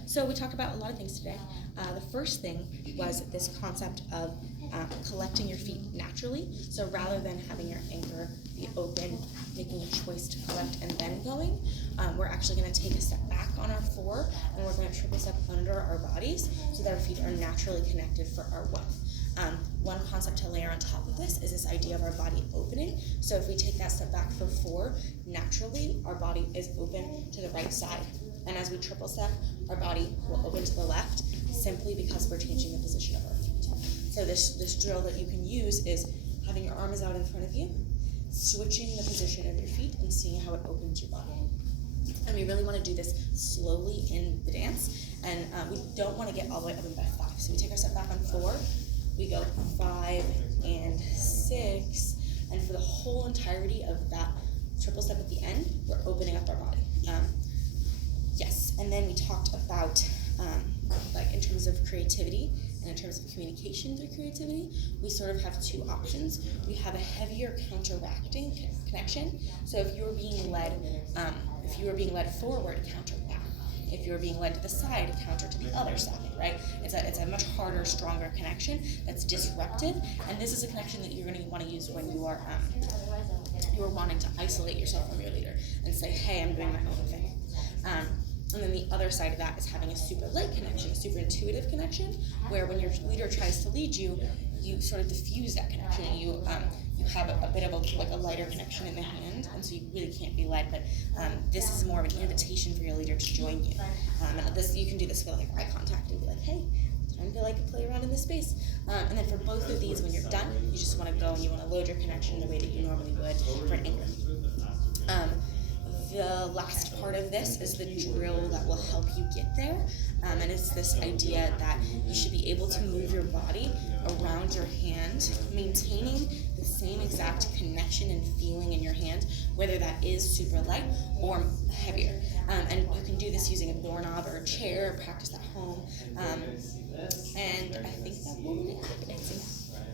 So we talked about a lot of things today. The first thing was this concept of collecting your feet naturally. So rather than having your anchor be open, making a choice to collect and then going, we're actually going to take a step back on our 4, and we're going to triple step under our bodies so that our feet are naturally connected for our width. One concept to layer on top of this is this idea of our body opening. So if we take that step back for 4, naturally our body is open to the right side. And as we triple step, our body will open to the left simply because we're changing the position of our feet. So this drill that you can use is having your arms out in front of you, switching the position of your feet and seeing how it opens your body. And we really want to do this slowly in the dance, and we don't want to get all the way up in by 5. So we take our step back on 4, we go 5 and 6, and for the whole entirety of that triple step at the end, we're opening up our body. Yes, and then we talked about like in terms of creativity and in terms of communication through creativity, we sort of have 2 options. We have a heavier counteracting connection. So if you were being led forward, counter back. If you're being led to the side, counter to the other side, right? It's a much harder, stronger connection that's disruptive, and this is a connection that you're going to want to use when you are wanting to isolate yourself from your leader and say, hey, I'm doing my own thing. And then the other side of that is having a super light connection, a super intuitive connection, where when your leader tries to lead you, you sort of diffuse that connection, and you have a bit of a lighter connection in the hand, and so you really can't be led. But this is more of an invitation for your leader to join you. And this, you can do this with like eye contact and be like, hey, time to play around in this space. And then for both of these, when you're done, you just want to go and you want to load your connection the way that you normally would for an anchor. The last part of this is the drill that will help you get there, and it's this idea that you should be able to move your body around your hand, maintaining the same exact connection and feeling in your hand, whether that is super light or heavier. And you can do this using a doorknob or a chair, practice at home, and I think that will be it.